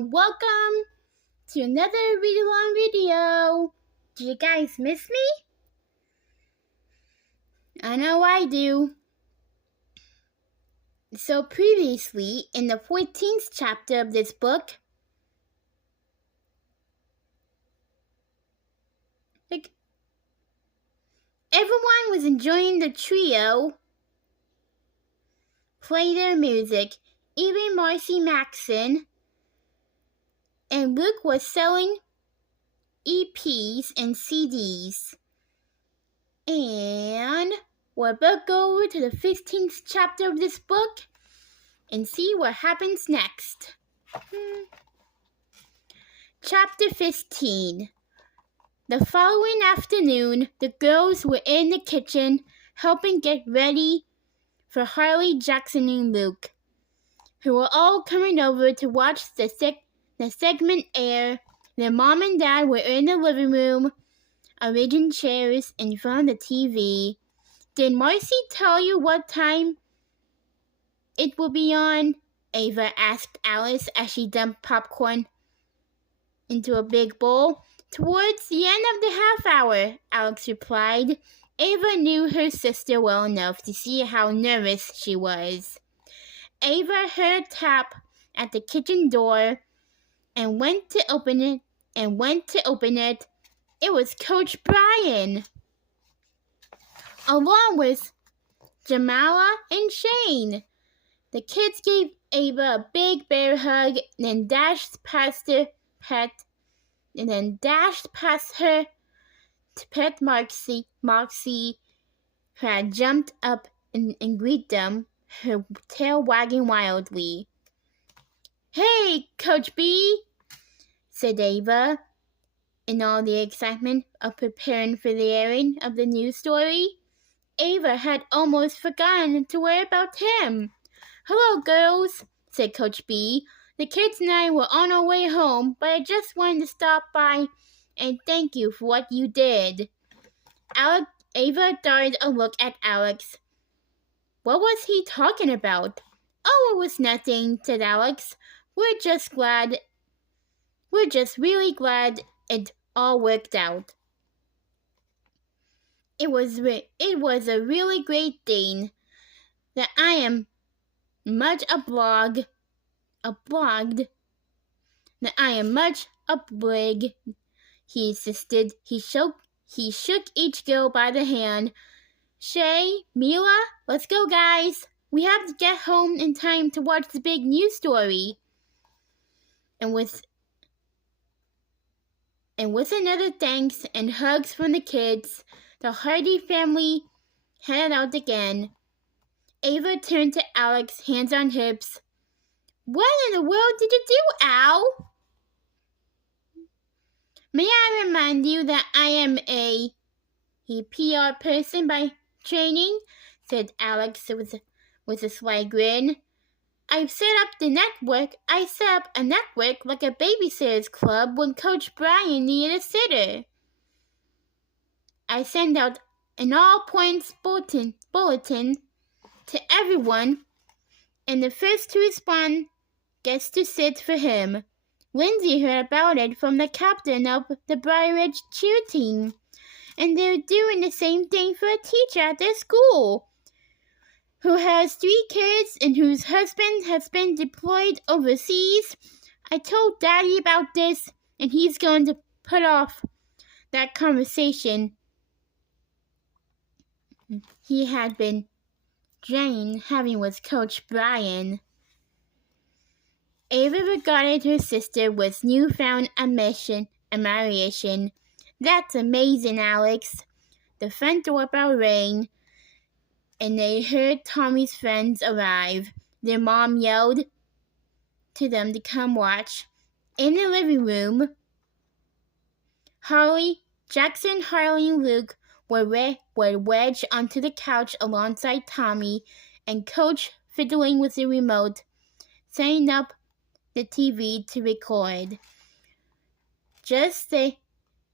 and welcome to another read-along video. Did you guys miss me? I know I do. So previously, in the 14th chapter of this book, everyone was enjoying the trio play their music. Even Marcy Maxson and Luke was selling EPs and CDs. And we're about to go over to the 15th chapter of this book and see what happens next. Chapter 15. The following afternoon, the girls were in the kitchen helping get ready for Harley, Jackson, and Luke, who were all coming over to watch the segment air. Their mom and dad were in the living room, arranging chairs in front of the TV. Did Marcy tell you what time it will be on? Ava asked Alice as she dumped popcorn into a big bowl. Towards the end of the half hour, Alex replied. Ava knew her sister well enough to see how nervous she was. Ava heard a tap at the kitchen door and went to open it. It was Coach Brian, along with Jamala and Shane. The kids gave Ava a big bear hug and then dashed past her to pet Moxie, who had jumped up and greeted them, her tail wagging wildly. "Hey, Coach B," said Ava, in all the excitement of preparing for the airing of the news story. Ava had almost forgotten to worry about him. "Hello, girls," said Coach B. "The kids and I were on our way home, but I just wanted to stop by and thank you for what you did." Ava darted a look at Alex. What was he talking about? "Oh, it was nothing," said Alex. We're just really glad it all worked out. It was a really great thing that I am much obliged, he insisted. He shook each girl by the hand. "Shay, Mila, let's go, guys. We have to get home in time to watch the big news story." And with another thanks and hugs from the kids, the Hardy family headed out again. Ava turned to Alex, hands on hips. "What in the world did you do, Al?" "May I remind you that I am a PR person by training," said Alex with a sly grin. I set up a network like a babysitter's club when Coach Brian needed a sitter. I send out an all-points bulletin to everyone, and the first to respond gets to sit for him. Lindsay heard about it from the captain of the Briar Ridge cheer team, and they're doing the same thing for a teacher at their school who has 3 kids and whose husband has been deployed overseas. I told Daddy about this, and he's going to put off that conversation he had been dreading having with Coach Brian. Ava regarded her sister with newfound admiration. "That's amazing, Alex." The front doorbell rang, and they heard Tommy's friends arrive. Their mom yelled to them to come watch. In the living room, Jackson, Harley, and Luke were wedged onto the couch alongside Tommy, and Coach fiddling with the remote, setting up the TV to record.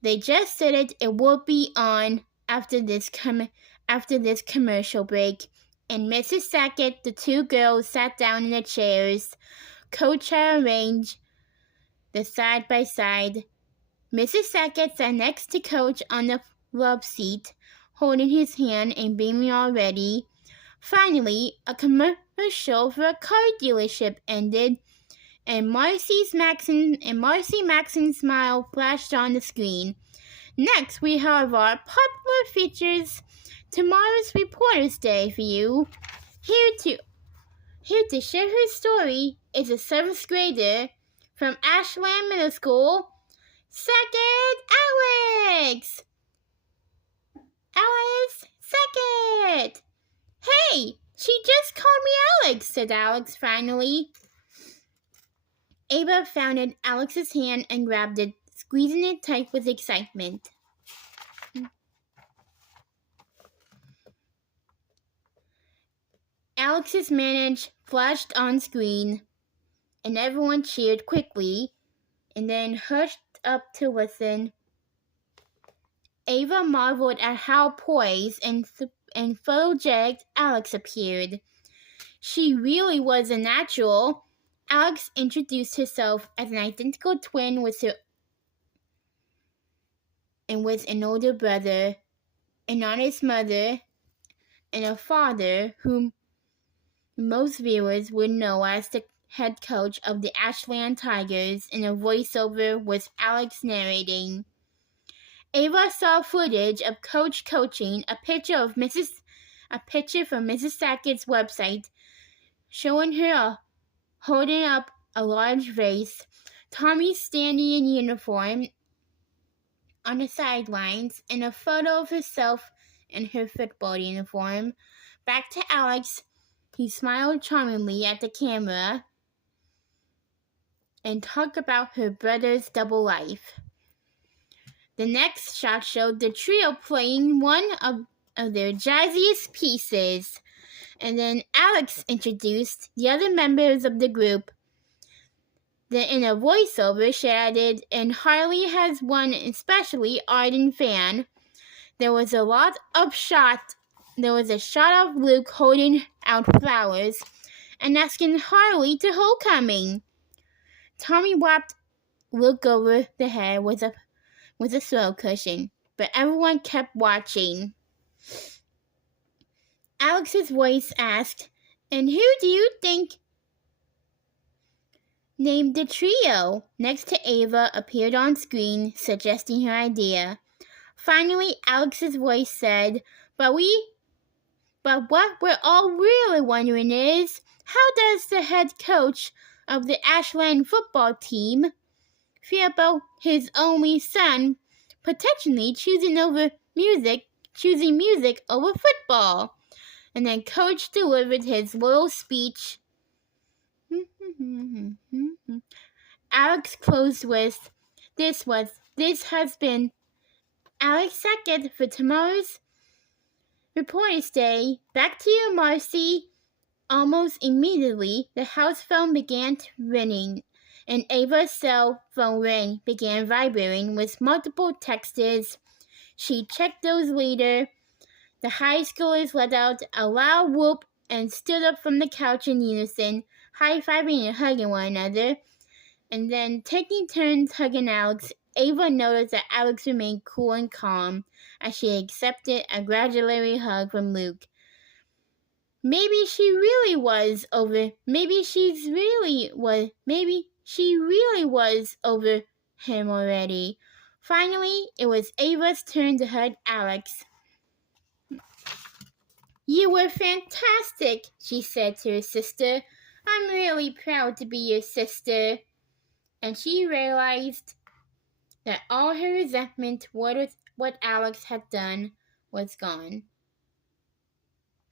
They just said it will be on after this commercial break, and Mrs. Sackett, the 2 girls sat down in the chairs Coach had arranged the side by side. Mrs. Sackett sat next to Coach on the love seat, holding his hand and beaming already. Finally, a commercial for a car dealership ended, and Marcy Maxon's smile flashed on the screen. Next, we have our popular features, tomorrow's Reporters Day for you. Here to share her story is a 7th grader from Ashland Middle School, Sackett Alex! Alice Sackett! Hey, she just called me Alex, said Alex finally. Ava found Alex's hand and grabbed it, squeezing it tight with excitement. Alex's message flashed on screen, and everyone cheered quickly, and then hushed up to listen. Ava marveled at how poised and photogenic Alex appeared. She really was a natural. Alex introduced herself as an identical twin with an older brother, an honest mother, and a father whom most viewers would know as the head coach of the Ashland Tigers, and a voiceover was Alex narrating. Ava saw footage of Coach coaching, a picture from Mrs. Sackett's website, showing her holding up a large vase, Tommy standing in uniform on the sidelines, and a photo of herself in her football uniform. Back to Alex. He smiled charmingly at the camera and talked about her brother's double life. The next shot showed the trio playing one of their jazziest pieces, and then Alex introduced the other members of the group. Then in a voiceover she added, and Harley has one especially ardent fan. There was a shot of Luke holding out flowers and asking Harley to homecoming. Tommy whapped Luke over the head with a throw cushion, but everyone kept watching. Alex's voice asked, and who do you think named the trio? Next to Ava appeared on screen, suggesting her idea. Finally, Alex's voice said, But what we're all really wondering is, how does the head coach of the Ashland football team feel about his only son potentially choosing music over football? And then Coach delivered his little speech. Alex closed with, This has been Alex Sackett for tomorrow's Reporters Day. Back to you, Marcy. Almost immediately, the house phone began ringing, and Ava's cell phone ring began vibrating with multiple texts. She checked those later. The high schoolers let out a loud whoop and stood up from the couch in unison, high-fiving and hugging one another. And then, taking turns hugging Alex, Ava noticed that Alex remained cool and calm as she accepted a gratulatory hug from Luke. Maybe she really was over him already. Finally, it was Ava's turn to hug Alex. You were fantastic, she said to her sister. I'm really proud to be your sister. And she realized that all her resentment toward what Alex had done was gone.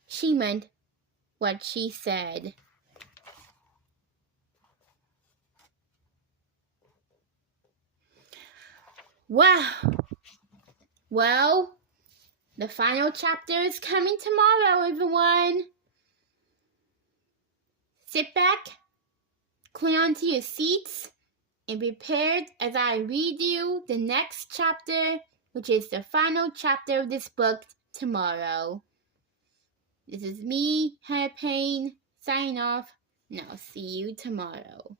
She meant what she said. Wow. Well, the final chapter is coming tomorrow, everyone. Sit back, cling onto your seats, and be prepared as I read you the next chapter, which is the final chapter of this book, tomorrow. This is me, Hannah Payne, signing off, and I'll see you tomorrow.